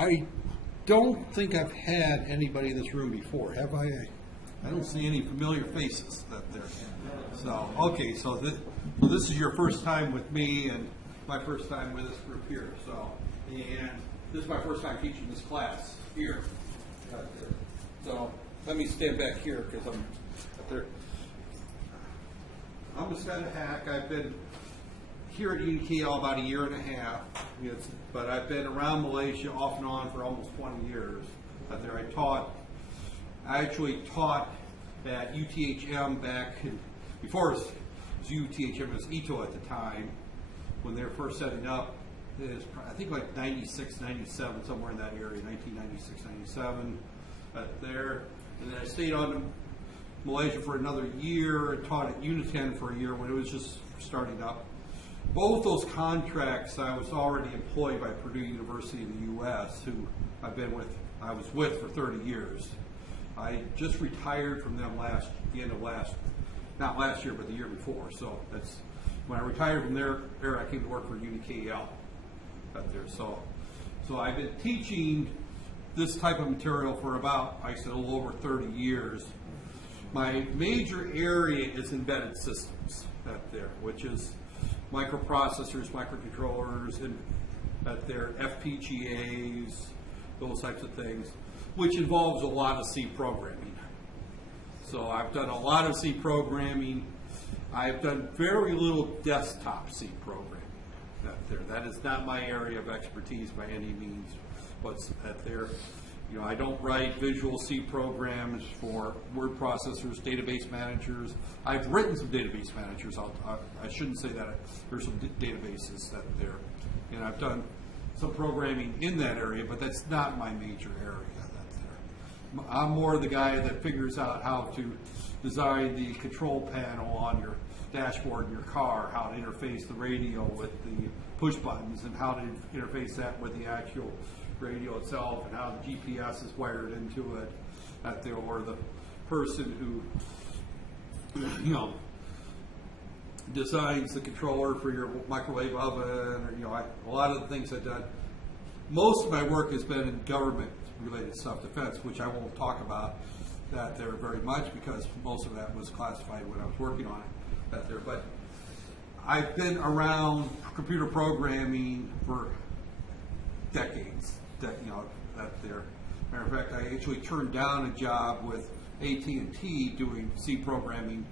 I don't think I've had anybody in this room before, have I? I don't see any familiar faces that there. So, okay, so this is your first time with me and my first time with this group here. So, and this is my first time teaching this class here. So, let me stand back here because I'm up there. I'm Scott Hack. I've been here at UTKL about a year and a half, but I've been around Malaysia off and on for almost 20 years. There I actually taught at UTHM back before it was UTHM, it was ITO at the time, when they were first setting up. It was, I think, like 96, 97, somewhere in that area, 1996, 97, there. And then I stayed on to Malaysia for another year, taught at Unitan for a year when it was just starting up. Both those contracts, I was already employed by Purdue University in the U.S., who I was with for 30 years. I just retired from them not last year, but the year before. So that's when I retired from there. I came to work for UTKL out there. So I've been teaching this type of material for about, like I said, a little over 30 years. My major area is embedded systems out there, which is microprocessors, microcontrollers, and at their FPGAs, those types of things, which involves a lot of C programming. So I've done a lot of C programming. I've done very little desktop C programming out there. That is not my area of expertise by any means. What's at there? I don't write visual C programs for word processors, database managers. I've written some database managers. I shouldn't say that. There's some databases that there. And I've done some programming in that area, but that's not my major area that's there. I'm more the guy that figures out how to design the control panel on your dashboard in your car, how to interface the radio with the push buttons, and how to interface that with the actual radio itself, and how the GPS is wired into it at there, or the person who designs the controller for your microwave oven, or a lot of the things I've done. Most of my work has been in government related stuff, defense, which I won't talk about that there very much because most of that was classified when I was working on it that there. But I've been around computer programming for decades. That there. Matter of fact, I actually turned down a job with AT&T doing C programming.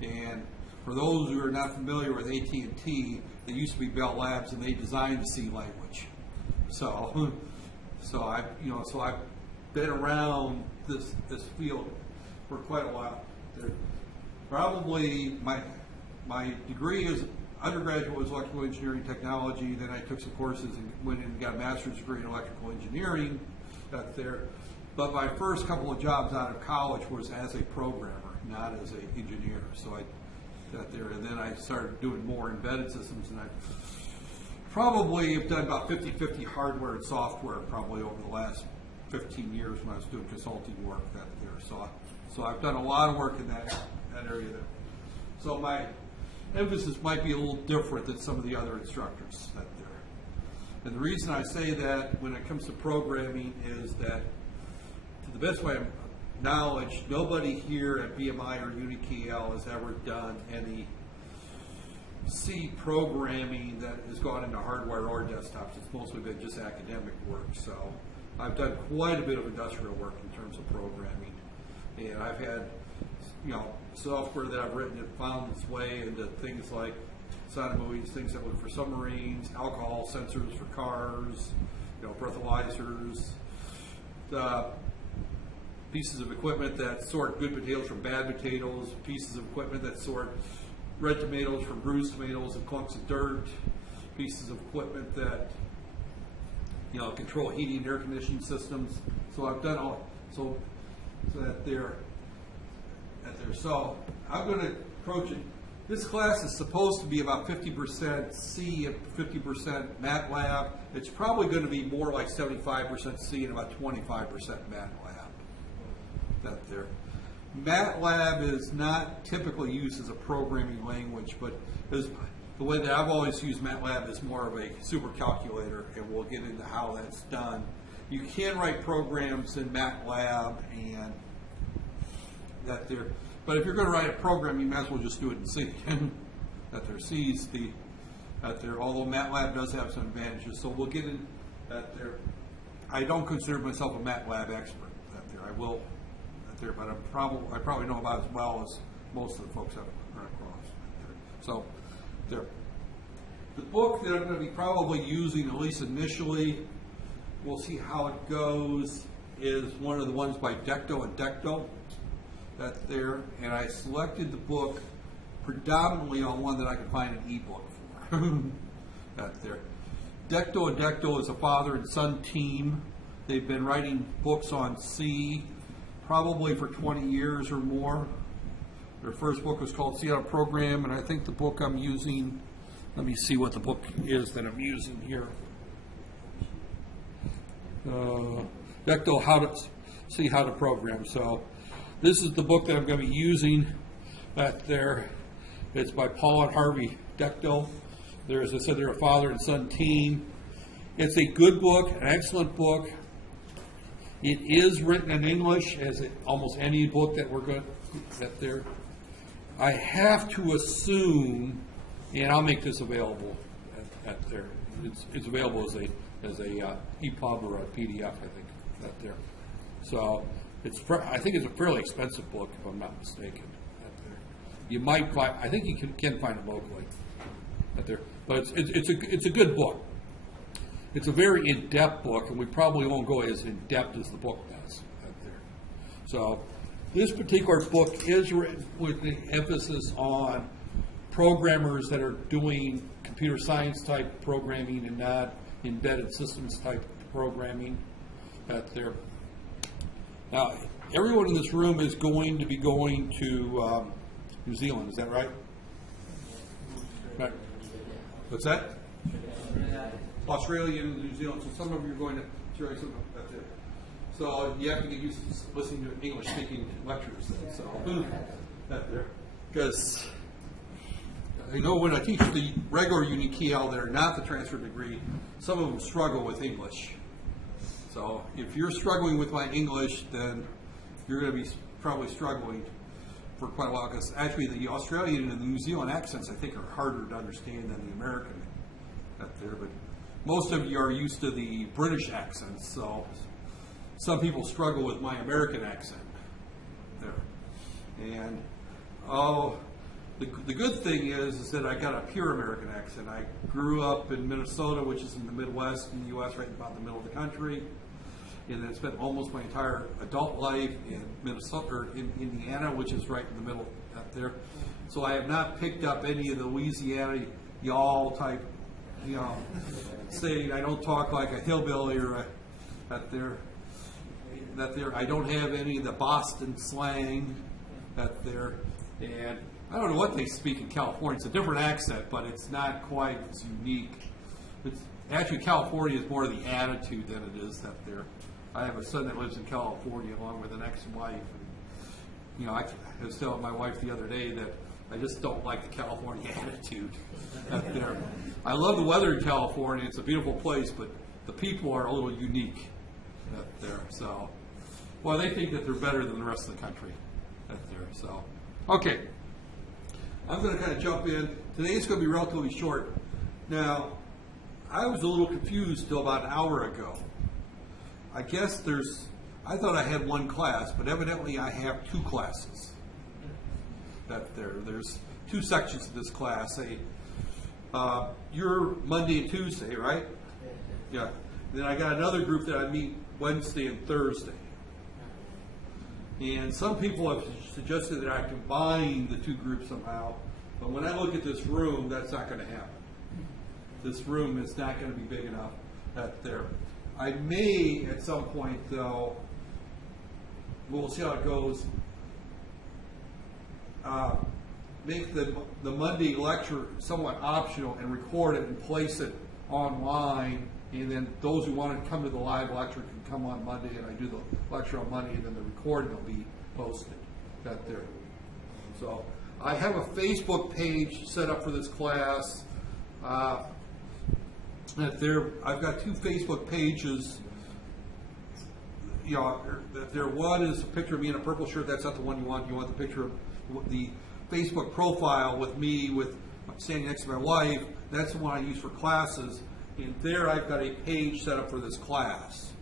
And for those who are not familiar with AT&T, they used to be Bell Labs, and they designed the C language. So I've been around this field for quite a while. Probably my degree is undergraduate was electrical engineering technology. Then I took some courses and went and got a master's degree in electrical engineering out there. But my first couple of jobs out of college was as a programmer, not as an engineer. So I got there, and then I started doing more embedded systems, and I probably have done about 50-50 hardware and software probably over the last 15 years when I was doing consulting work out there. So I've done a lot of work in that area there. So my emphasis might be a little different than some of the other instructors out there. And the reason I say that when it comes to programming is that, to the best of my knowledge, nobody here at BMI or UTKL has ever done any C programming that has gone into hardware or desktops. It's mostly been just academic work. So I've done quite a bit of industrial work in terms of programming. And I've had software that I've written that found its way into things like sonobuoys, things that look for submarines, alcohol sensors for cars, breathalyzers, pieces of equipment that sort good potatoes from bad potatoes, pieces of equipment that sort red tomatoes from bruised tomatoes and clumps of dirt, pieces of equipment that control heating and air conditioning systems. So I've done all so that they're. So I'm going to approach it. This class is supposed to be about 50% C and 50% MATLAB. It's probably going to be more like 75% C and about 25% MATLAB. That there. MATLAB is not typically used as a programming language, but the way that I've always used MATLAB is more of a supercalculator, and we'll get into how that's done you can write programs in MATLAB and that there. But if you're going to write a program, you might as well just do it in C. That there, C's the that there. Although MATLAB does have some advantages, so we'll get in that there. I don't consider myself a MATLAB expert. That there, I will. That there, but I probably know about as well as most of the folks I've run across. So there. The book that I'm going to be probably using, at least initially, we'll see how it goes, is one of the ones by Decto and Decto. That's there. And I selected the book predominantly on one that I could find an ebook for. That's there. Decto and Decto is a father and son team. They've been writing books on C probably for 20 years or more. Their first book was called See How to Program, and I think the book I'm using, let me see what the book is that I'm using here. Decto, How to See How to Program. So this is the book that I'm going to be using. That there, it's by Paul and Harvey Decto. There, as I said, they're a father and son team. It's a good book, an excellent book. It is written in English, as almost any book that we're going to get there. I have to assume, and I'll make this available at there. It's available as a EPUB or a PDF, I think, at there. So I think it's a fairly expensive book, if I'm not mistaken. At there, you might find. I think you can find it locally. At there, but it's a good book. It's a very in-depth book, and we probably won't go as in-depth as the book does. At there, so. This particular book is written with the emphasis on programmers that are doing computer science type programming and not embedded systems type programming. There. Now, everyone in this room is going to be going to New Zealand. Is that right? Right. What's that? Australia and New Zealand. So some of you are going to Australia. That's it. So you have to get used to listening to English-speaking lectures. So that there, because I know when I teach the regular UniKL that are not the transfer degree, some of them struggle with English. So if you're struggling with my English, then you're going to be probably struggling for quite a while. Because actually, the Australian and the New Zealand accents, I think, are harder to understand than the American up there. But most of you are used to the British accents, so. Some people struggle with my American accent there. And the good thing is that I got a pure American accent. I grew up in Minnesota, which is in the Midwest in the U.S., right about the middle of the country. And then spent almost my entire adult life in Minnesota or in Indiana, which is right in the middle up there. So I have not picked up any of the Louisiana y'all type, saying I don't talk like a hillbilly or up there. I don't have any of the Boston slang that there, and I don't know what they speak in California. It's a different accent, but it's not quite as unique. Actually, California is more of the attitude than it is that there. I have a son that lives in California along with an ex-wife, and I was telling my wife the other day that I just don't like the California attitude up there. I love the weather in California; it's a beautiful place, but the people are a little unique up there. So. Well, they think that they're better than the rest of the country up there. So, okay. I'm going to kind of jump in. Today's going to be relatively short. Now, I was a little confused till about an hour ago. I guess I thought I had one class, but evidently I have two classes. There's two sections of this class. You're Monday and Tuesday, right? Yeah. Then I got another group that I meet Wednesday and Thursday. And some people have suggested that I combine the two groups somehow, but when I look at this room, that's not going to happen. This room is not going to be big enough there. I may, at some point, though, we'll see how it goes, make the Monday lecture somewhat optional and record it and place it online. And then those who want to come to the live lecture can come on Monday, and I do the lecture on Monday, and then the recording will be posted there. So I have a Facebook page set up for this class. I've got two Facebook pages you know, there one is a picture of me in a purple shirt. That's not the one you want. You want the picture of the Facebook profile with me standing next to my wife. That's the one I use for classes. And there I've got a page set up for this class.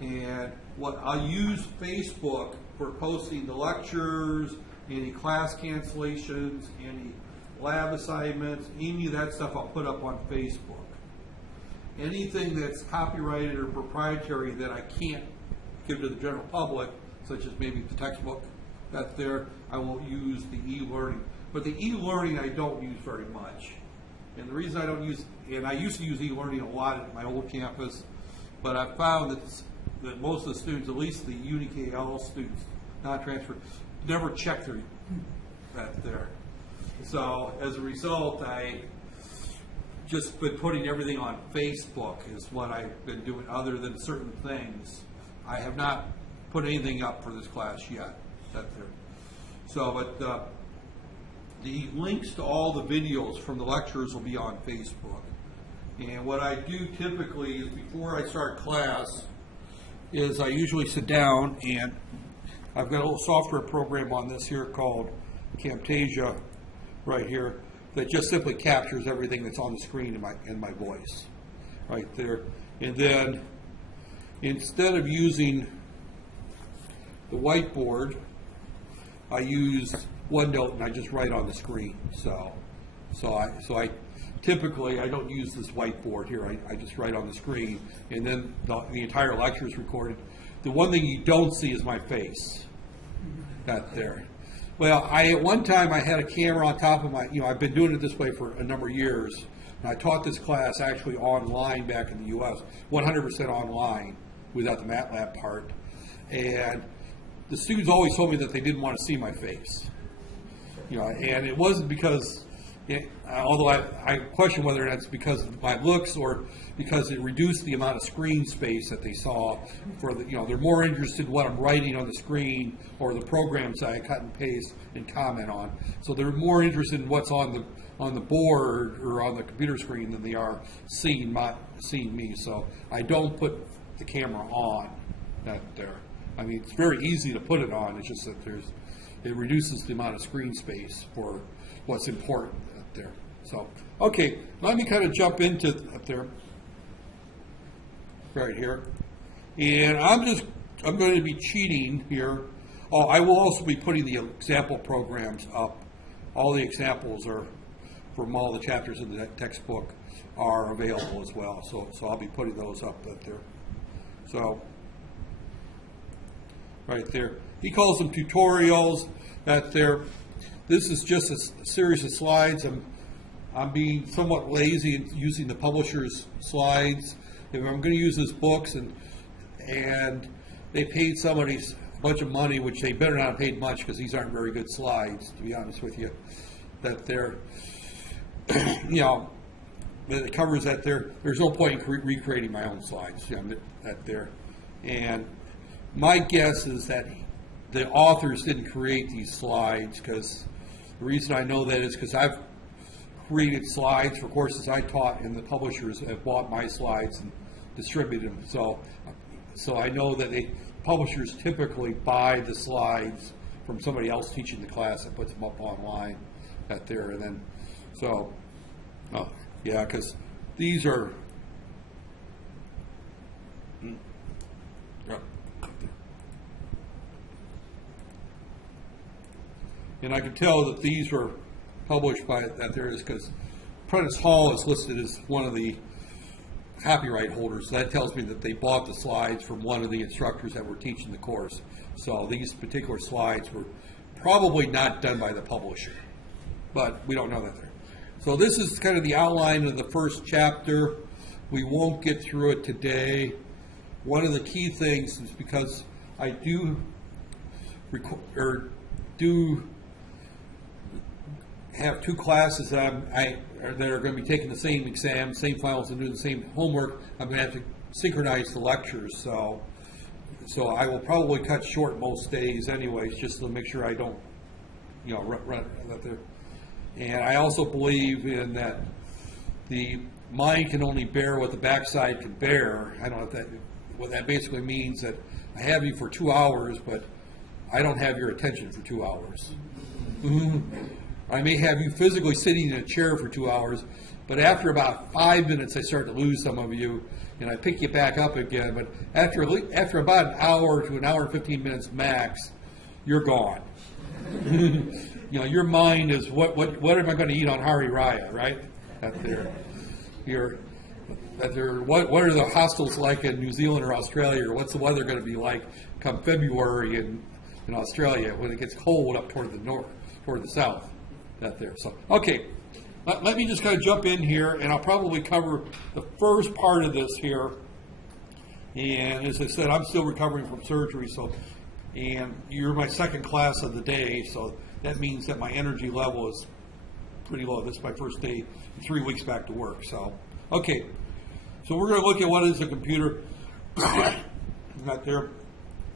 And what I'll use Facebook for posting the lectures, any class cancellations, any lab assignments, any of that stuff I'll put up on Facebook. Anything that's copyrighted or proprietary that I can't give to the general public, such as maybe the textbook that's there, I won't use the e-learning. But the e-learning I don't use very much. And the reason I don't use, and I used to use e-learning a lot at my old campus, but I found that most of the students, at least the UniKL students, not transfer, never check that there. So as a result, I just been putting everything on Facebook is what I've been doing other than certain things. I have not put anything up for this class yet. That there. So, but the links to all the videos from the lectures will be on Facebook. And what I do typically is before I start class is I usually sit down and I've got a little software program on this here called Camtasia right here that just simply captures everything that's on the screen in my voice right there. And then instead of using the whiteboard, I use OneNote and I just write on the screen. So I typically I don't use this whiteboard here. I just write on the screen, and then the entire lecture is recorded. The one thing you don't see is my face. That there. Well, at one time I had a camera on top of my, I've been doing it this way for a number of years. And I taught this class actually online back in the U.S., 100% online without the MATLAB part. And the students always told me that they didn't want to see my face. And it wasn't because, although I question whether that's because of my looks or because it reduced the amount of screen space that they saw. They're more interested in what I'm writing on the screen or the programs that I cut and paste and comment on. So they're more interested in what's on the board or on the computer screen than they are seeing me. So I don't put the camera on that there. I mean, it's very easy to put it on. It's just that it reduces the amount of screen space for what's important up there. So, okay, let me kind of jump into up there, right here. And I'm going to be cheating here. Oh, I will also be putting the example programs up. All the examples are from all the chapters in the textbook are available as well. So I'll be putting those up there. So, right there. He calls them tutorials. That there. This is just a series of slides. I'm being somewhat lazy in using the publisher's slides. If I'm going to use his books and they paid somebody a bunch of money, which they better not have paid much because these aren't very good slides, to be honest with you. That they're, it covers that there. There's no point in recreating my own slides. That there. And my guess is that the authors didn't create these slides, because the reason I know that is because I've created slides for courses I taught, and the publishers have bought my slides and distributed them. So I know that publishers typically buy the slides from somebody else teaching the class and puts them up online that there. And then, yeah, because these are, and I can tell that these were published by that there is because Prentice Hall is listed as one of the copyright holders. So that tells me that they bought the slides from one of the instructors that were teaching the course. So these particular slides were probably not done by the publisher, but we don't know that there. So this is kind of the outline of the first chapter. We won't get through it today. One of the key things is because I do have two classes that that are going to be taking the same exam, same finals, and doing the same homework. I'm going to have to synchronize the lectures, so I will probably cut short most days anyways, just to make sure I don't, run that there. And I also believe in that the mind can only bear what the backside can bear. I don't know what that basically means that I have you for 2 hours, but I don't have your attention for 2 hours. I may have you physically sitting in a chair for 2 hours, but after about 5 minutes, I start to lose some of you, and I pick you back up again. But after about an hour to an hour and 15 minutes max, you're gone. You know, your mind is what am I going to eat on Hari Raya, right? What are the hostels like in New Zealand or Australia, or what's the weather going to be like come February in Australia when it gets cold up toward the north, toward the south, So, okay, let me just kind of jump in here, and I'll probably cover the first part of this here. And as I said, I'm still recovering from surgery, and you're my second class of the day, so that means that my energy level is pretty low. This is my first day, 3 weeks back to work. So, okay, so we're going to look at what is a computer. Got there,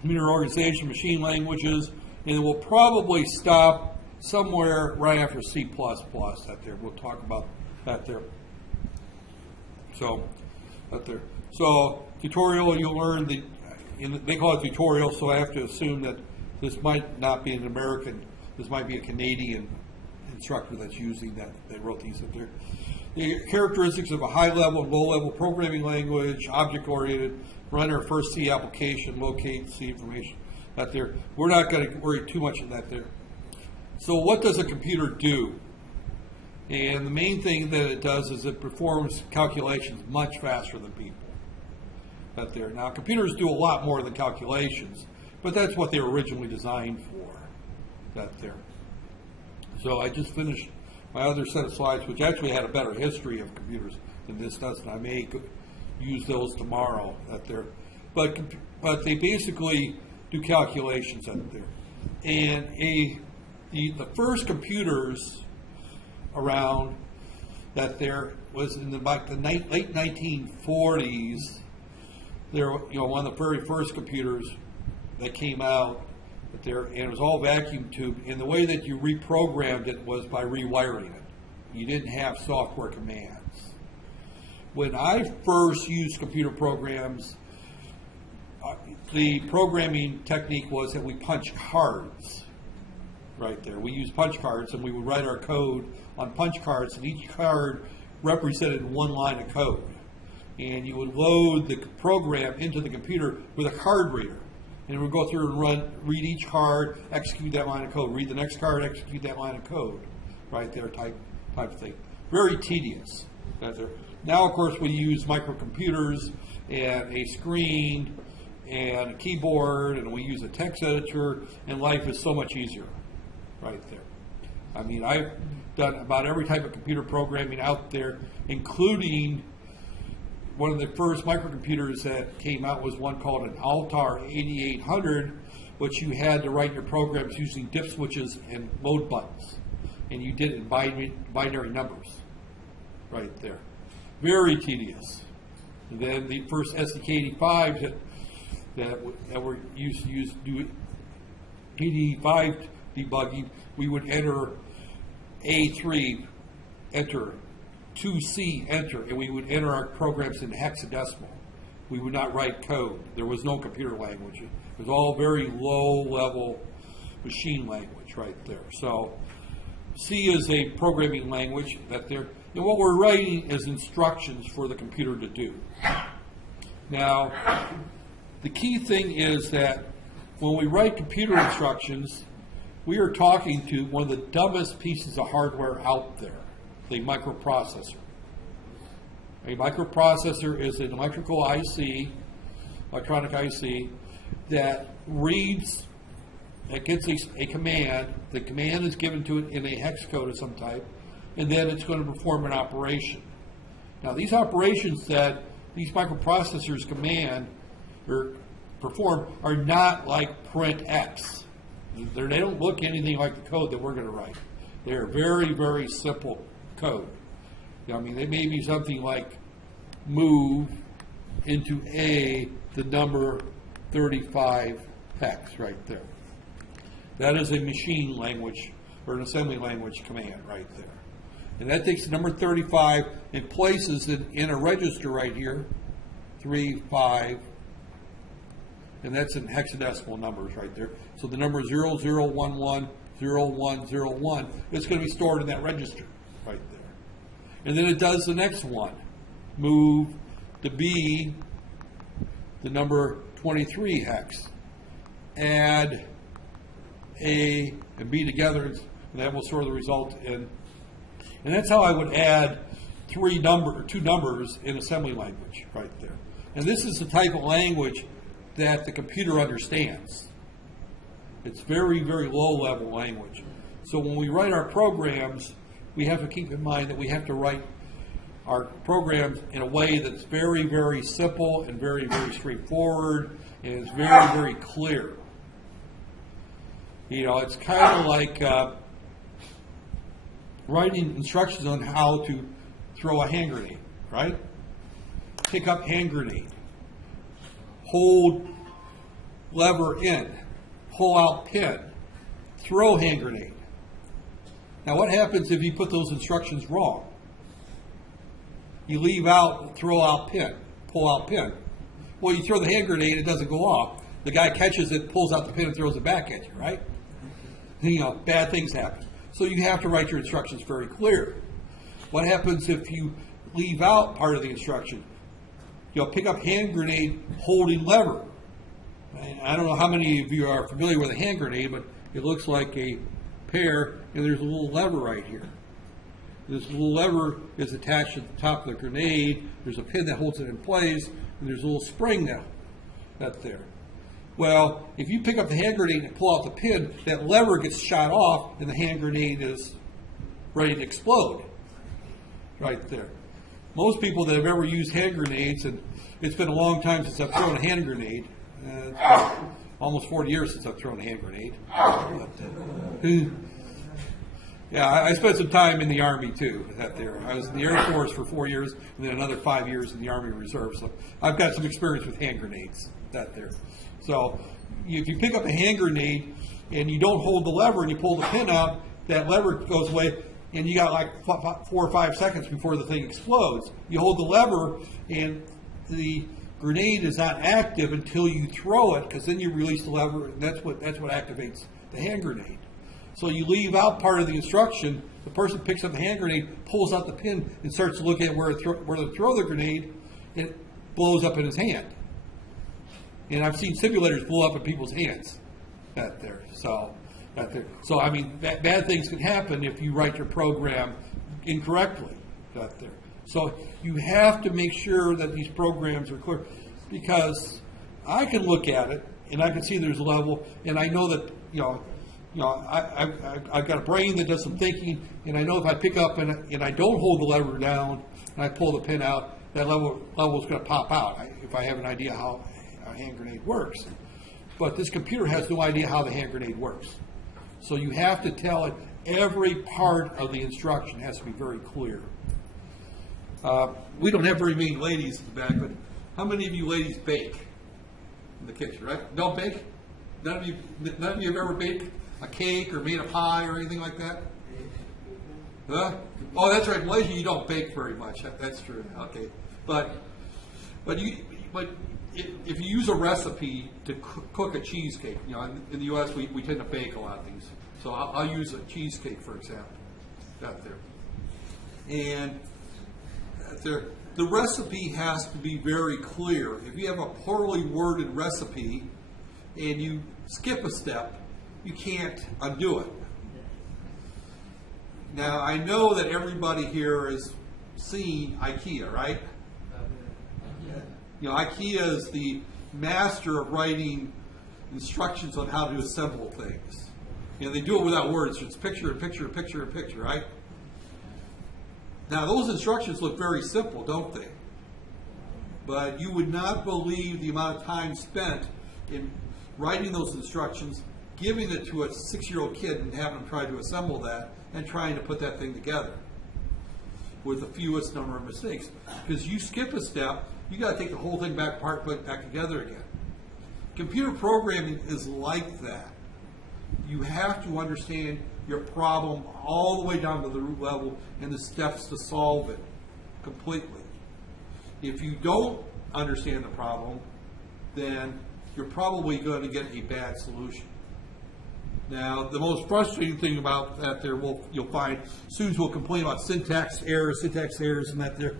computer organization, machine languages, and we'll probably stop somewhere right after C++. We'll talk about that there. So, So, tutorial, you'll learn they call it tutorial, so I have to assume that this might not be an American, this might be a Canadian instructor that's using that wrote these up there. The characteristics of a high-level and low-level programming language, object-oriented, run our first C application, locate C information, We're not going to worry too much on that there. So what does a computer do? And the main thing that it does is it performs calculations much faster than people. Now, computers do a lot more than calculations, but that's what they were originally designed for. So I just finished my other set of slides, which actually had a better history of computers than this does, and I may use those tomorrow. But they basically do calculations And the first computers around was in the late 1940s. One of the very first computers that came out, and it was all vacuum tube, and the way that you reprogrammed it was by rewiring it. You didn't have software commands. When I first used computer programs, the programming technique was that we punched cards We used punch cards, and we would write our code on punch cards, and each card represented one line of code. And you would load the program into the computer with a card reader. And it would go through and read each card, execute that line of code, read the next card, execute that line of code, type of thing. Very tedious. Now, of course, we use microcomputers and a screen and a keyboard, and we use a text editor, and life is so much easier I mean, I've done about every type of computer programming out there, including one of the first microcomputers that came out was one called an Altar 8800, which you had to write your programs using dip switches and load buttons. And you did it in binary numbers Very tedious. And then the first SDK85s that were used to do 85 debugging, we would enter A3, enter, 2C, enter, and we would enter our programs in hexadecimal. We would not write code. There was no computer language. It was all very low-level machine language So C is a programming language and what we're writing is instructions for the computer to do. Now, the key thing is that when we write computer instructions, we are talking to one of the dumbest pieces of hardware out there, the microprocessor. A microprocessor is an electronic IC, that reads, that gets a command. The command is given to it in a hex code of some type, and then it's going to perform an operation. Now, these operations that these microprocessors command or perform are not like print X. They don't look anything like the code that we're going to write. They're very, very simple code. I mean, they may be something like move into A the number 35 hex That is a machine language or an assembly language command And that takes the number 35 and places it in a register here, 3, 5, and that's in hexadecimal numbers right there. So the number 0011, 0101, it's going to be stored in that register right there. And then it does the next one, move to B, the number 23 hex, add A and B together, and that will store the result in. And that's how I would add two numbers in assembly language right there. And this is the type of language that the computer understands. It's very, very low-level language. So when we write our programs, we have to keep in mind that we have to write our programs in a way that's very, very simple and very, very straightforward, and it's very, very clear. You know, it's kind of like writing instructions on how to throw a hand grenade, right? Pick up hand grenade. Hold lever in. Pull out pin. Throw hand grenade. Now what happens if you put those instructions wrong? You leave out, throw out pin, pull out pin. Well, you throw the hand grenade, it doesn't go off. The guy catches it, pulls out the pin, and throws it back at you, right? You know, bad things happen. So you have to write your instructions very clear. What happens if you leave out part of the instruction? You'll pick up hand grenade holding lever. I don't know how many of you are familiar with a hand grenade, but it looks like a pear, and there's a little lever right here. This little lever is attached at the top of the grenade. There's a pin that holds it in place, and there's a little spring that's there. Well, if you pick up the hand grenade and pull out the pin, that lever gets shot off, and the hand grenade is ready to explode right there. Most people that have ever used hand grenades, and it's been a long time since I've thrown a hand grenade, it's been almost 40 years since I've thrown a hand grenade. Yeah, I spent some time in the Army too. I was in the Air Force for 4 years, and then another 5 years in the Army Reserve. So I've got some experience with hand grenades. So if you pick up a hand grenade and you don't hold the lever and you pull the pin out, that lever goes away, and you got like 4 or 5 seconds before the thing explodes. You hold the lever, and the grenade is not active until you throw it, because then you release the lever, and that's what activates the hand grenade. So you leave out part of the instruction. The person picks up the hand grenade, pulls out the pin, and starts to look at where to throw the grenade. It blows up in his hand. And I've seen simulators blow up in people's hands. So I mean, bad things can happen if you write your program incorrectly. So you have to make sure that these programs are clear, because I can look at it and I can see there's a level, and I know that I've got a brain that does some thinking, and I know if I pick up and I don't hold the lever down and I pull the pin out, that level is going to pop out if I have an idea how a hand grenade works. But this computer has no idea how the hand grenade works. So you have to tell it every part of the instruction has to be very clear. We don't have very many ladies in the back, but how many of you ladies bake in the kitchen, right? Don't bake? None of you have ever baked a cake or made a pie or anything like that? Huh? Oh, that's right. In Malaysia, you don't bake very much. That's true. Okay, but if you use a recipe to cook a cheesecake, in the U.S. we tend to bake a lot of things. So I'll use a cheesecake, for example, and the recipe has to be very clear. If you have a poorly worded recipe and you skip a step, you can't undo it. Now, I know that everybody here has seen IKEA, right? IKEA is the master of writing instructions on how to assemble things. They do it without words. It's picture, picture, picture, picture, right? Now, those instructions look very simple, don't they? But you would not believe the amount of time spent in writing those instructions, giving it to a 6-year-old kid and having them try to assemble that and trying to put that thing together with the fewest number of mistakes. Because you skip a step, you got to take the whole thing back apart, put it back together again. Computer programming is like that. You have to understand your problem all the way down to the root level and the steps to solve it completely. If you don't understand the problem, then you're probably going to get a bad solution. Now, the most frustrating thing about that there, you'll find students will complain about syntax errors, and that there.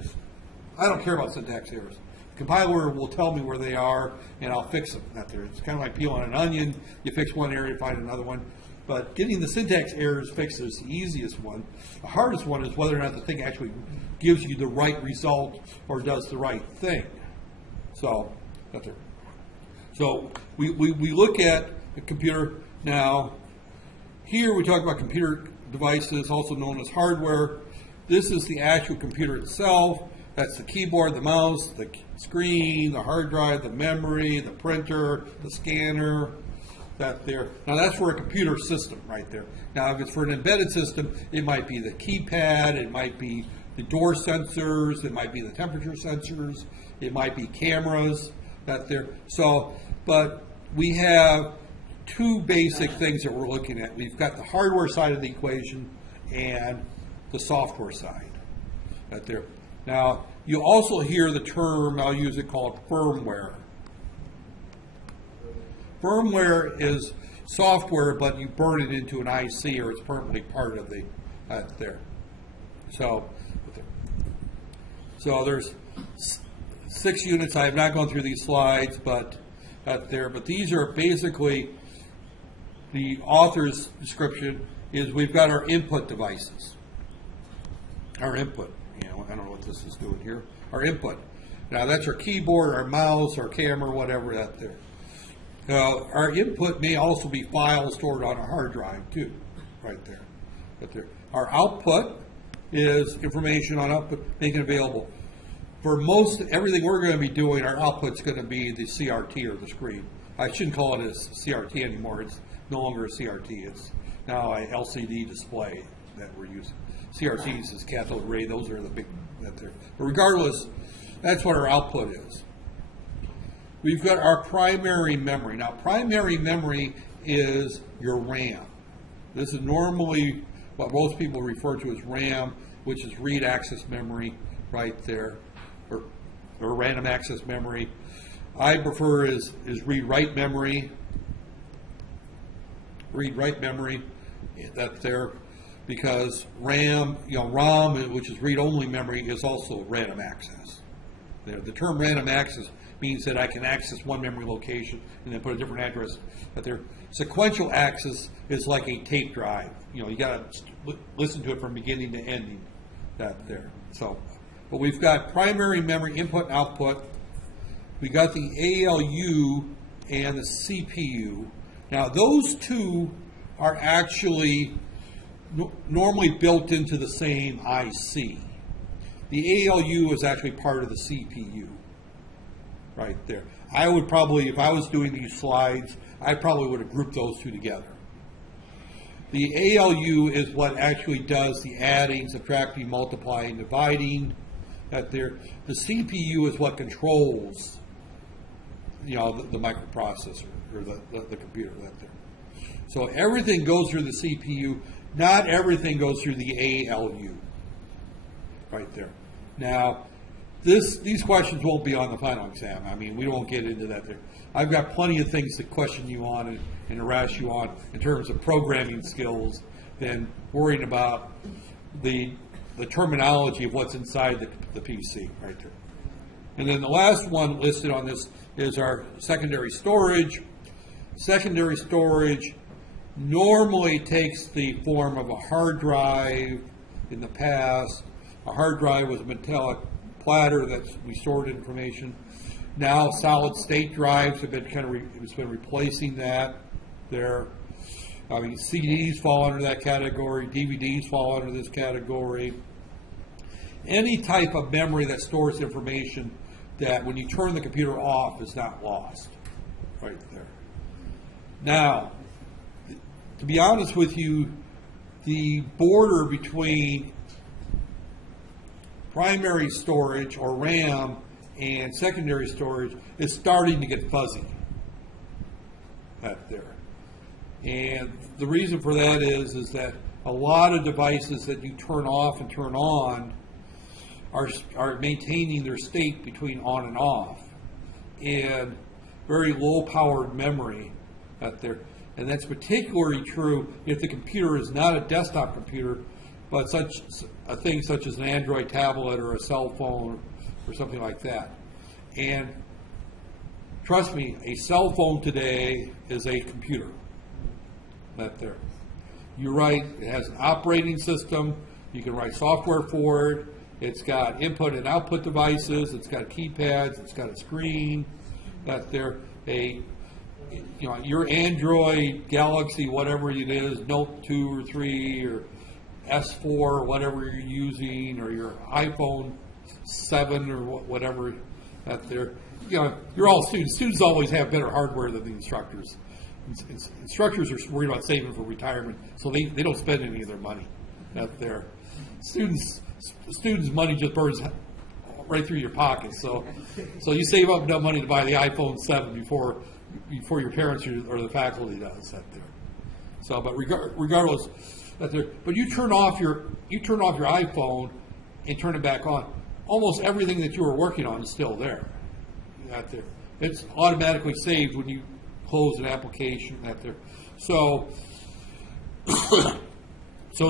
I don't care about syntax errors. The compiler will tell me where they are, and I'll fix them. That there, it's kind of like peeling an onion. You fix one area, find another one. But getting the syntax errors fixed is the easiest one. The hardest one is whether or not the thing actually gives you the right result or does the right thing. So, that's it. So we look at the computer now. Here we talk about computer devices, also known as hardware. This is the actual computer itself. That's the keyboard, the mouse, the screen, the hard drive, the memory, the printer, the scanner. That there. Now that's for a computer system right there. Now if it's for an embedded system, it might be the keypad, it might be the door sensors, it might be the temperature sensors, it might be cameras that there. So, but we have two basic things that we're looking at. We've got the hardware side of the equation and the software side that there. Now you also hear the term, I'll use it, called firmware. Firmware is software, but you burn it into an IC, or it's permanently part of the there. So there's 6 units. I have not gone through these slides, but there. But these are basically the author's description. Is we've got our input devices. Our input. I don't know what this is doing here. Our input. Now that's our keyboard, our mouse, our camera, whatever that there. Our input may also be files stored on a hard drive too, right there. Our output is information on output, making available. For most everything we're going to be doing, our output's going to be the CRT or the screen. I shouldn't call it a CRT anymore. It's no longer a CRT. It's now a LCD display that we're using. CRTs is cathode ray. Those are the big that there. But regardless, that's what our output is. We've got our primary memory. Now, primary memory is your RAM. This is normally what most people refer to as RAM, which is read access memory right there, or random access memory. I prefer is read-write memory. Read-write memory, that's there, because RAM, ROM, which is read-only memory, is also random access. The term random access means that I can access one memory location and then put a different address. But their sequential access is like a tape drive. You got to listen to it from beginning to ending. That there. So, but we've got primary memory input and output. We got the ALU and the CPU. Now those two are actually normally built into the same IC. The ALU is actually part of the CPU. Right there. I would probably, if I was doing these slides, I probably would have grouped those two together. The ALU is what actually does the adding, subtracting, multiplying, dividing. That there. The CPU is what controls, the microprocessor or the computer. That there. So everything goes through the CPU. Not everything goes through the ALU. Right there. Now, these questions won't be on the final exam. I mean, we won't get into that there. I've got plenty of things to question you on and harass you on in terms of programming skills than worrying about the terminology of what's inside the PC right there. And then the last one listed on this is our secondary storage. Secondary storage normally takes the form of a hard drive in the past. A hard drive was a metallic platter that we stored information. Now solid state drives have been it's been replacing that there. I mean, CDs fall under that category, DVDs fall under this category. Any type of memory that stores information that when you turn the computer off is not lost. Right there. Now, to be honest with you, the border between primary storage or RAM and secondary storage is starting to get fuzzy. That there. And the reason for that is that a lot of devices that you turn off and turn on are maintaining their state between on and off. And very low-powered memory out there. And that's particularly true if the computer is not a desktop computer, but such a thing such as an Android tablet or a cell phone or something like that. And trust me, a cell phone today is a computer. That there. You write, it has an operating system, you can write software for it, it's got input and output devices, it's got keypads, it's got a screen, that there, your Android, Galaxy, whatever it is, Note 2 or 3 or S4 or whatever you're using, or your iPhone 7 or whatever, that there, you're all students. Students always have better hardware than the instructors. Instructors are worried about saving for retirement, so they don't spend any of their money out there. Students' money just burns right through your pocket. So you save up enough money to buy the iPhone 7 before your parents or the faculty does out there. So, but regardless, out there, but you turn off your iPhone and turn it back on. Almost everything that you were working on is still there out there. It's automatically saved when you close an application out there. So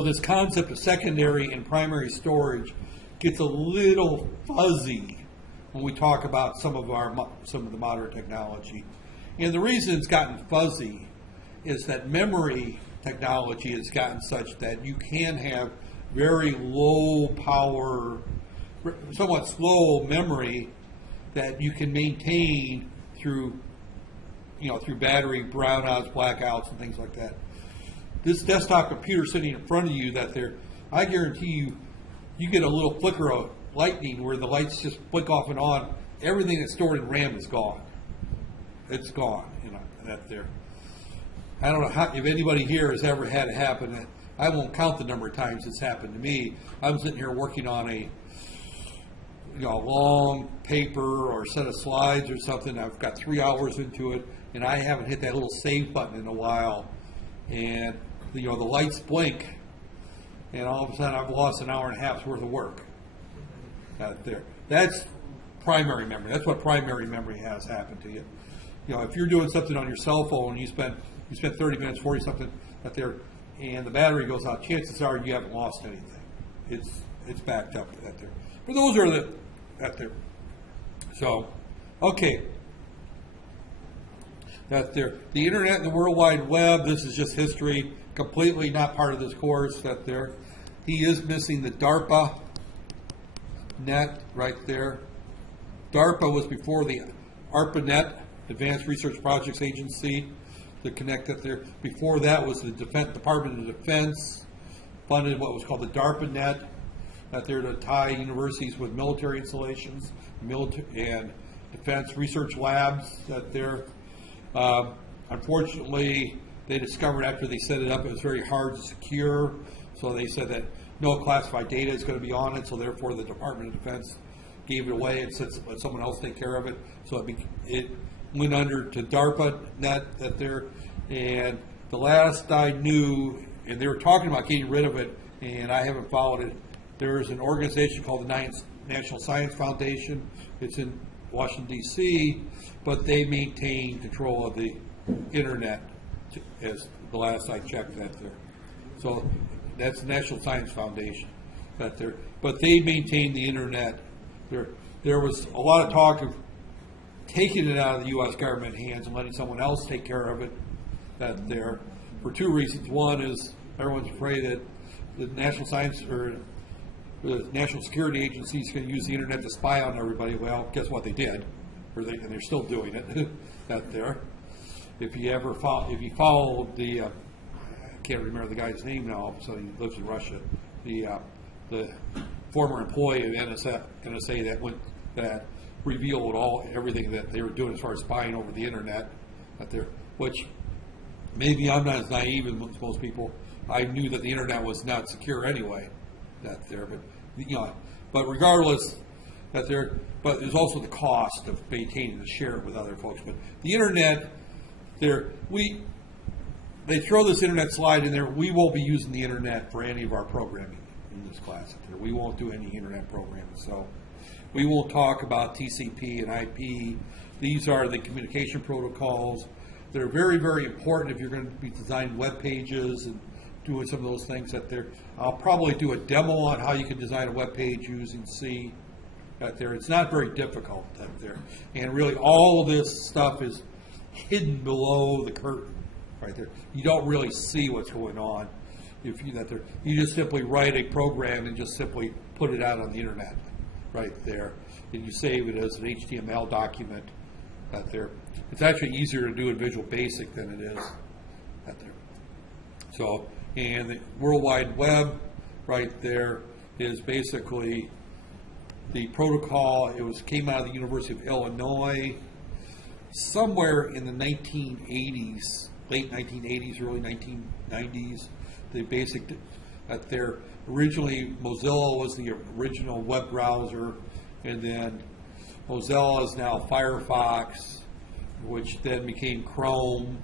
this concept of secondary and primary storage gets a little fuzzy when we talk about some of the modern technology. And the reason it's gotten fuzzy is that memory technology has gotten such that you can have very low power, somewhat slow memory that you can maintain through battery brownouts, blackouts, and things like that. This desktop computer sitting in front of you, I guarantee you get a little flicker of lightning where the lights just blink off and on. Everything that's stored in RAM is gone. It's gone, that there. I don't know if anybody here has ever had it happen. I won't count the number of times it's happened to me. I'm sitting here working on a long paper or a set of slides or something. I've got 3 hours into it, and I haven't hit that little save button in a while. And the lights blink, and all of a sudden I've lost an hour and a half's worth of work out there. That's primary memory. That's what primary memory has happened to you. If you're doing something on your cell phone, you spend 30 minutes, 40 something out there, and the battery goes out, chances are you haven't lost anything. It's backed up out there. But those are out there. So, okay. That there. The Internet and the World Wide Web, this is just history, completely not part of this course. That there. He is missing the DARPA net right there. DARPA was before the ARPANET, Advanced Research Projects Agency, to connect it there. Before that was the Department of Defense funded what was called the DARPA net, that there to tie universities with military installations, and defense research labs that there. Unfortunately, they discovered after they set it up it was very hard to secure, so they said that no classified data is going to be on it, so therefore the Department of Defense gave it away and said let someone else take care of it. So it went under to DARPA net that there, and the last I knew, and they were talking about getting rid of it, and I haven't followed it. There's an organization called the National Science Foundation. It's in Washington, D.C., but they maintain control of the Internet, as the last I checked that there. So that's the National Science Foundation that there. But they maintain the Internet. There was a lot of talk of taking it out of the U.S. government hands and letting someone else take care of it that there, for two reasons. One is everyone's afraid that the National Science or the National Security Agency is going to use the Internet to spy on everybody. Well, guess what they did, and they're still doing it out there. If you followed the, I can't remember the guy's name now, so he lives in Russia, the former employee of NSA that revealed everything that they were doing as far as spying over the Internet out there, which maybe I'm not as naive as most people. I knew that the Internet was not secure anyway. That there, but regardless, but there's also the cost of maintaining to share it with other folks. But the Internet, they throw this Internet slide in there. We won't be using the Internet for any of our programming in this class. We won't do any Internet programming, so we won't talk about TCP and IP These are the communication protocols. They're very, very important if you're going to be designing web pages and doing some of those things that there. I'll probably do a demo on how you can design a web page using C right there. It's not very difficult up there. And really all of this stuff is hidden below the curtain right there. You don't really see what's going on if you that there. You just simply write a program and just simply put it out on the internet right there. And you save it as an HTML document out there. It's actually easier to do in Visual Basic than it is out there. So, and the World Wide Web right there is basically the protocol. It came out of the University of Illinois somewhere in the 1980s, late 1980s, early 1990s. The basic that there originally Mozilla was the original web browser, and then Mozilla is now Firefox, which then became Chrome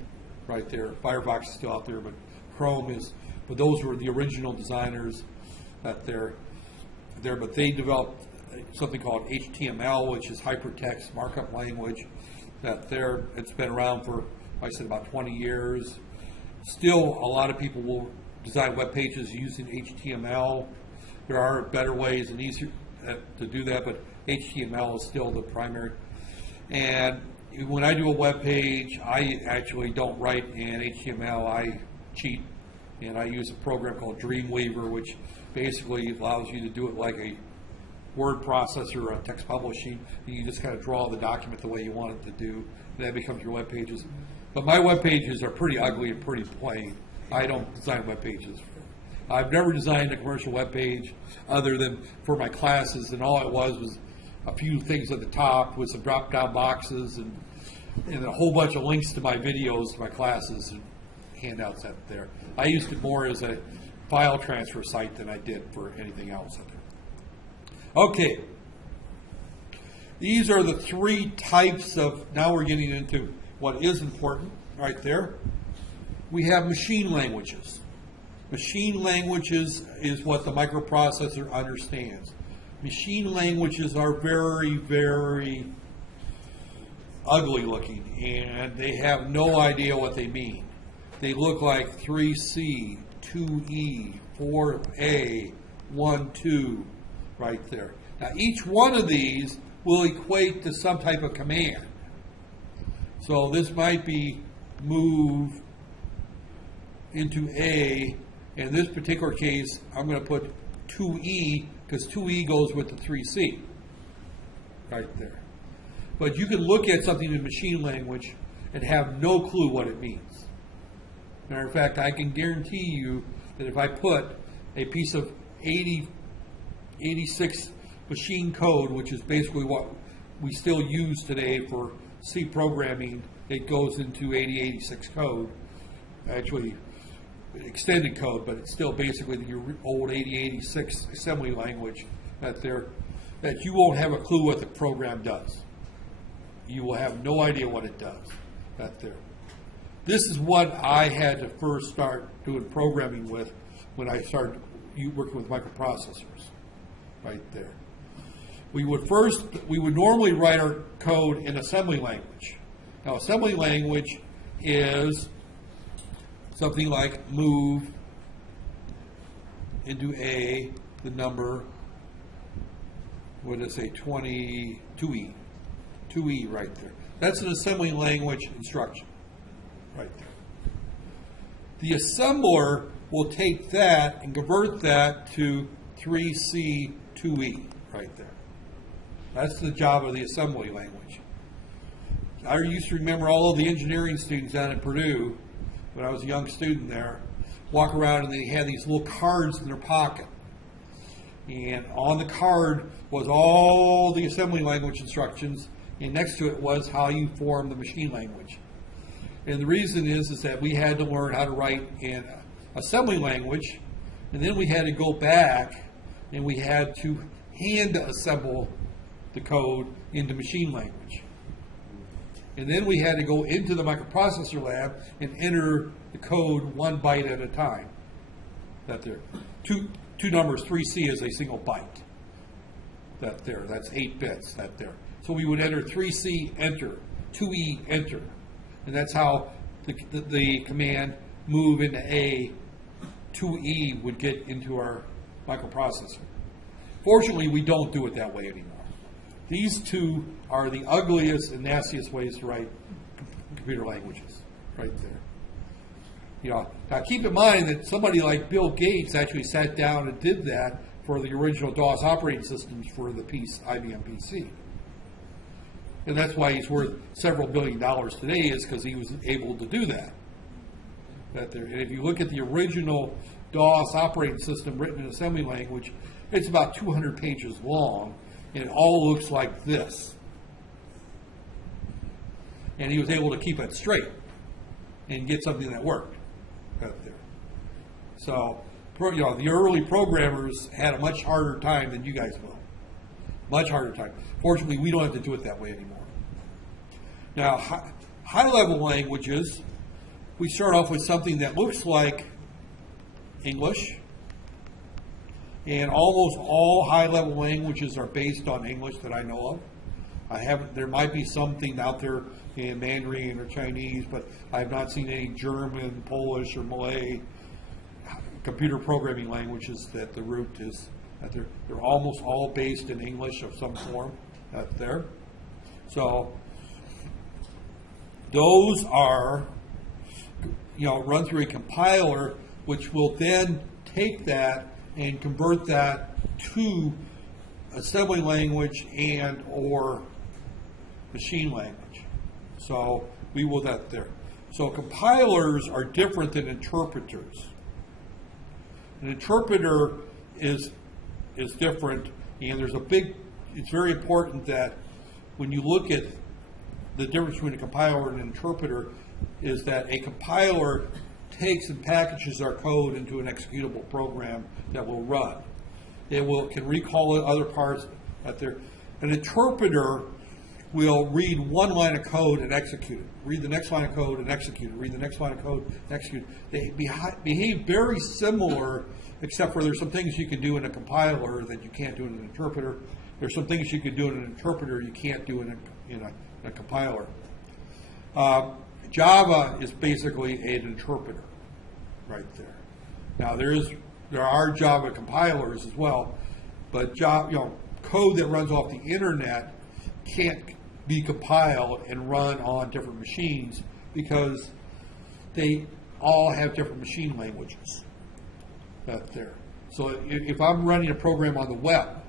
right there. Firefox is still out there, but Chrome is, but those were the original designers that they're there, but they developed something called HTML, which is hypertext markup language that there. It's been around for, like I said, about 20 years. Still, a lot of people will design web pages using HTML. There are better ways and easier to do that, but HTML is still the primary. And when I do a web page, I actually don't write in HTML. I cheat, and I use a program called Dreamweaver, which basically allows you to do it like a word processor or a text publishing. You just kind of draw the document the way you want it to do, and that becomes your web pages. But my web pages are pretty ugly and pretty plain. I don't design web pages. I've never designed a commercial web page other than for my classes, and all it was a few things at the top with some drop-down boxes and a whole bunch of links to my videos, to my classes, and handouts out there. I used it more as a file transfer site than I did for anything else out there. Okay. These are the three types of, now we're getting into what is important right there. We have machine languages. Machine languages is what the microprocessor understands. Machine languages are very, very ugly looking, and they have no idea what they mean. They look like 3C, 2E, 4A, 1, 2, right there. Now, each one of these will equate to some type of command. So this might be move into A. In this particular case, I'm going to put 2E because 2E goes with the 3C right there. But you can look at something in machine language and have no clue what it means. Matter of fact, I can guarantee you that if I put a piece of 86 machine code, which is basically what we still use today for C programming, it goes into 8086 code, actually extended code, but it's still basically the old 8086 assembly language that you won't have a clue what the program does. You will have no idea what it does. This is what I had to first start doing programming with when I started working with microprocessors, right there. We would normally write our code in assembly language. Now, assembly language is something like move into A, the number, what did I say, 22E. 2E right there. That's an assembly language instruction right there. The assembler will take that and convert that to 3C, 2E right there. That's the job of the assembly language. I used to remember all of the engineering students down at Purdue, when I was a young student there, walk around and they had these little cards in their pocket. And on the card was all the assembly language instructions, and next to it was how you form the machine language. And the reason is that we had to learn how to write in assembly language, and then we had to go back and we had to hand assemble the code into machine language. And then we had to go into the microprocessor lab and enter the code one byte at a time. Two numbers, 3C is a single byte. That's 8 bits. So we would enter 3C, enter, 2E, enter. And that's how the command move into A, 2E would get into our microprocessor. Fortunately, we don't do it that way anymore. These two are the ugliest and nastiest ways to write computer languages, right there. You know, now keep in mind that somebody like Bill Gates actually sat down and did that for the original DOS operating systems for the IBM PC. And that's why he's worth several $billion today, is because he was able to do that. And if you look at the original DOS operating system written in assembly language, it's about 200 pages long, and it all looks like this. And he was able to keep it straight and get something that worked out there. So, you know, the early programmers had a much harder time than you guys will. Much harder time. Fortunately, we don't have to do it that way anymore. Now, high-level languages, we start off with something that looks like English, and almost all high-level languages are based on English that I know of. There might be something out there in Mandarin or Chinese, but I have not seen any German, Polish, or Malay computer programming languages that the root is out there. They're almost all based in English of some form out there. So those are, you know, run through a compiler, which will then take that and convert that to assembly language and or machine language. So we will that there. So compilers are different than interpreters. An interpreter is different, and it's very important that when you look at the difference between a compiler and an interpreter, is that a compiler takes and packages our code into an executable program that will run. It can recall other parts out there. An interpreter will read one line of code and execute it, read the next line of code and execute it, read the next line of code and execute it. They behave very similar, except for there's some things you can do in a compiler that you can't do in an interpreter. There's some things you can do in an interpreter you can't do in a compiler. Java is basically an interpreter right there. Now there are Java compilers as well, but Java, code that runs off the internet can't be compiled and run on different machines because they all have different machine languages out there. So if I'm running a program on the web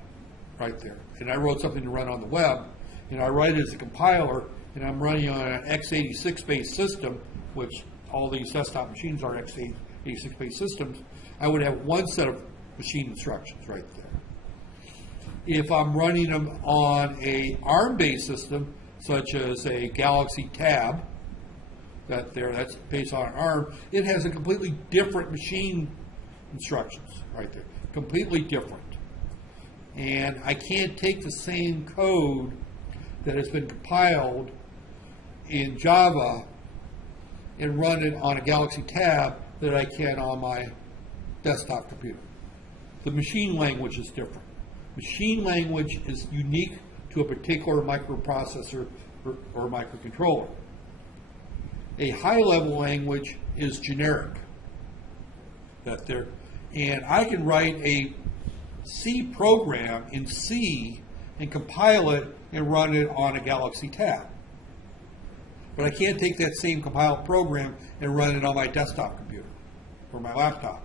right there, and I wrote something to run on the web, and I write it as a compiler, and I'm running on an x86-based system, which all these desktop machines are x86-based systems, I would have one set of machine instructions right there. If I'm running them on a ARM-based system, such as a Galaxy Tab, that's based on ARM, it has a completely different machine instructions right there, completely different. And I can't take the same code that has been compiled in Java and run it on a Galaxy Tab that I can on my desktop computer. The machine language is different. Machine language is unique to a particular microprocessor or microcontroller. A high-level language is generic. And I can write a C program in C and compile it and run it on a Galaxy Tab. But I can't take that same compiled program and run it on my desktop computer or my laptop.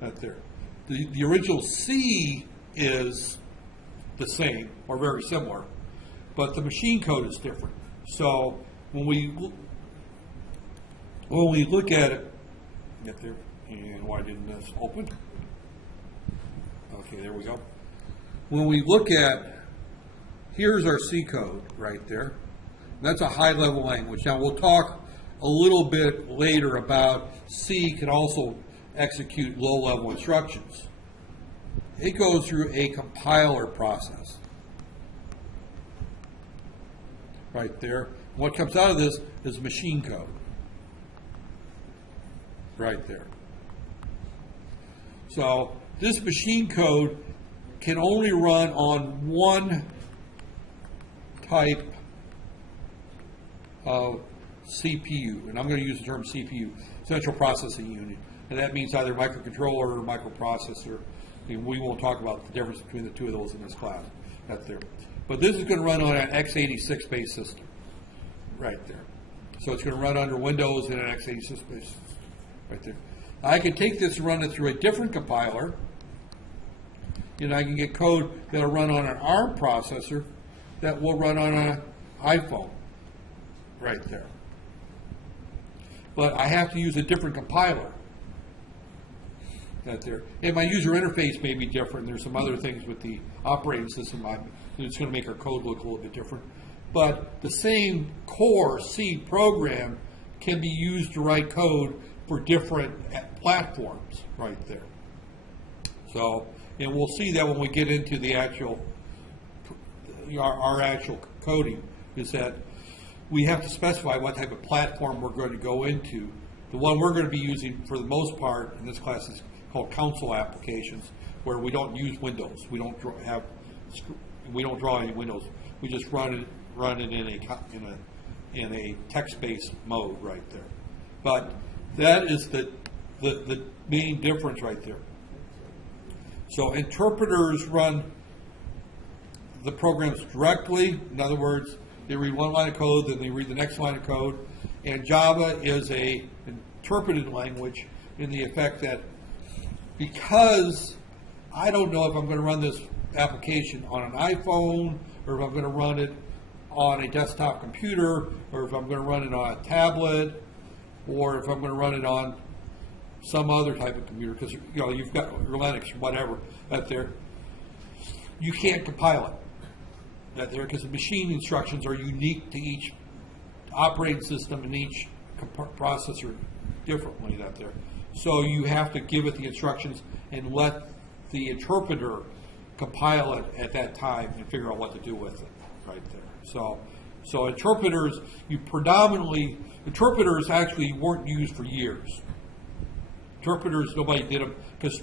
The original C is the same or very similar, but the machine code is different. So when we look at it, and why didn't this open? Okay, there we go. When we look at, here's our C code right there. That's a high-level language. Now we'll talk a little bit later about C can also execute low-level instructions. It goes through a compiler process right there. What comes out of this is machine code right there. So this machine code can only run on one type of CPU, and I'm going to use the term CPU, Central Processing Unit, and that means either microcontroller or microprocessor. And we won't talk about the difference between the two of those in this class. That's there. But this is going to run on an x86 based system, right there. So it's going to run under Windows and an x86 based system, right there. I can take this and run it through a different compiler, and I can get code that'll run on an ARM processor that will run on an iPhone, right there. But I have to use a different compiler. That there. And my user interface may be different. There's some other things with the operating system it's going to make our code look a little bit different. But the same core C program can be used to write code for different platforms right there. So, and we'll see that when we get into the actual, our actual coding, is that we have to specify what type of platform we're going to go into. The one we're going to be using for the most part in this class is called console applications, where we don't use Windows. We don't draw any windows. We just run it in a text-based mode right there. But that is the main difference right there. So interpreters run the programs directly. In other words, they read one line of code, then they read the next line of code. And Java is an interpreted language in the effect that because I don't know if I'm going to run this application on an iPhone, or if I'm going to run it on a desktop computer, or if I'm going to run it on a tablet, or if I'm going to run it on some other type of computer, because you've got your Linux or whatever out there, you can't compile it that there, because the machine instructions are unique to each operating system and each processor differently that there. So you have to give it the instructions and let the interpreter compile it at that time and figure out what to do with it right there. So interpreters, interpreters actually weren't used for years. Interpreters, nobody did them, because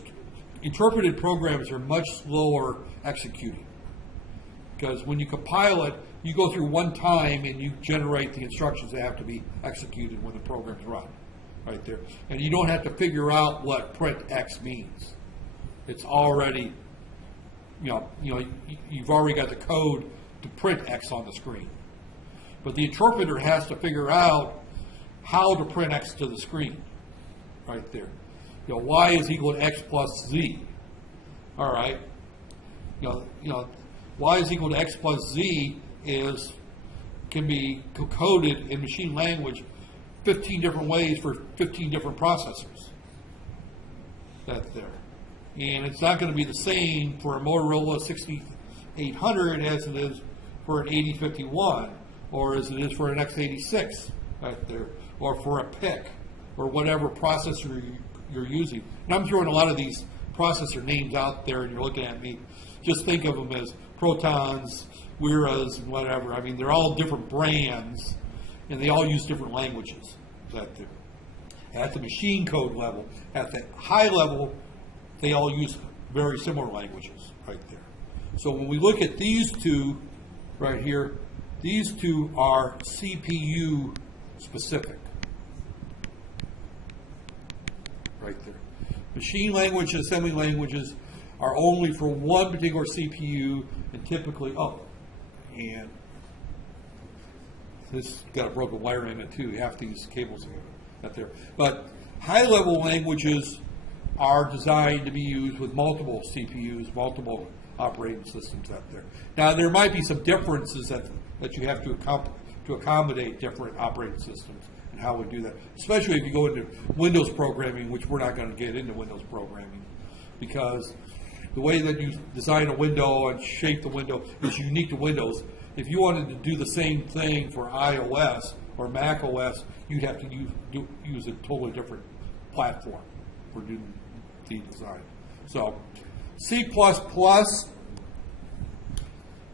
interpreted programs are much slower executing. Because when you compile it, you go through one time and you generate the instructions that have to be executed when the program's run, right there. And you don't have to figure out what print X means. It's already, you've already got the code to print X on the screen. But the interpreter has to figure out how to print X to the screen, right there. Y is equal to X plus Z. All right. Y is equal to X plus Z can be coded in machine language 15 different ways for 15 different processors. That's there. And it's not going to be the same for a Motorola 6800 as it is for an 8051, or as it is for an x86 right there, or for a PIC, or whatever processor you're using. And I'm throwing a lot of these processor names out there, and you're looking at me. Just think of them as Protons, Weras, and whatever. I mean, they're all different brands, and they all use different languages. At the machine code level, at the high level, they all use very similar languages right there. So when we look at these two right here, these two are CPU specific. Right there. Machine language and assembly languages are only for one particular CPU, and typically, and this got a broken wire in it too, half these cables out there. But high-level languages are designed to be used with multiple CPUs, multiple operating systems out there. Now, there might be some differences that you have to accommodate different operating systems and how we do that, especially if you go into Windows programming, which we're not going to get into Windows programming, because the way that you design a window and shape the window is unique to Windows. If you wanted to do the same thing for iOS or Mac OS, you'd have to use a totally different platform for doing the design. So C++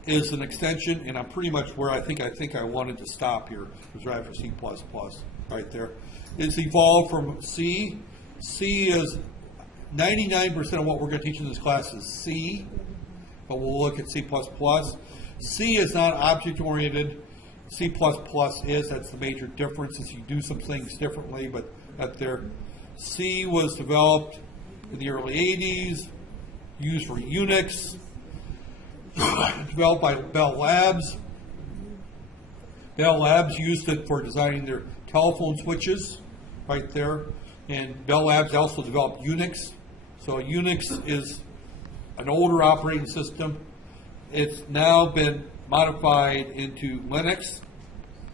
is an extension, and I'm pretty much where I think I wanted to stop here, was right for C++, right there. It's evolved from C. C is 99% of what we're going to teach in this class is C, but we'll look at C++. C is not object-oriented. C++ is. That's the major difference, is you do some things differently, but that there. C was developed in the early 80s, used for Unix, developed by Bell Labs. Bell Labs used it for designing their telephone switches right there. And Bell Labs also developed Unix. So Unix is an older operating system. It's now been modified into Linux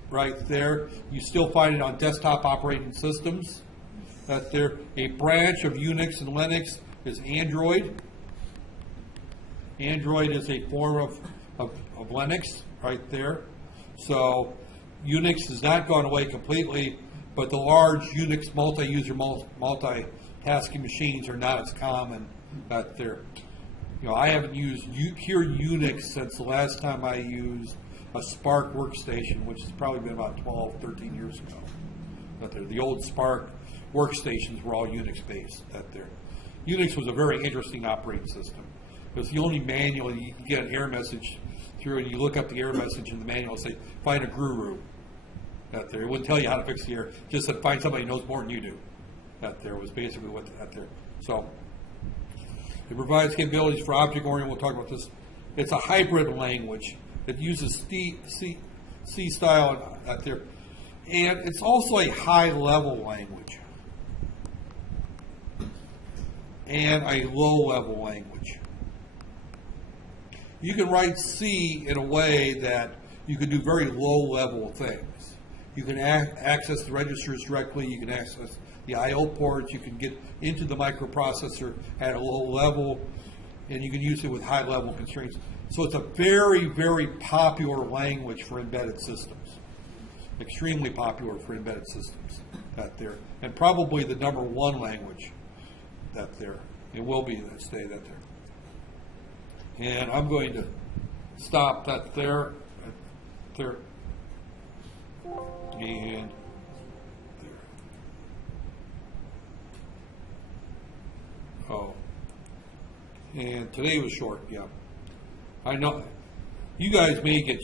right there. You still find it on desktop operating systems. That there, a branch of Unix and Linux is Android. Android is a form of Linux right there. So Unix has not gone away completely, but the large Unix multi-user, multitasking machines are not as common out there. You know, I haven't used pure Unix since the last time I used a Spark workstation, which has probably been about 12, 13 years ago. Out there, the old Spark workstations were all Unix-based out there. Unix was a very interesting operating system. It was the only manual you could get an error message through, and you look up the error message in the manual and say, find a guru out there. It wouldn't tell you how to fix the error, just said find somebody who knows more than you do. Out there was basically what out there. So it provides capabilities for object-oriented. We'll talk about this. It's a hybrid language. It uses C style out there. And it's also a high-level language and a low-level language. You can write C in a way that you can do very low-level things. You can access the registers directly. You can access the I/O ports. You can get into the microprocessor at a low level, and you can use it with high-level constraints. So it's a very, very popular language for embedded systems. Extremely popular for embedded systems out there, and probably the number one language out there. It will be that stay that there. And I'm going to stop that there, there, and there. Oh, and today was short. Yeah, I know you guys may get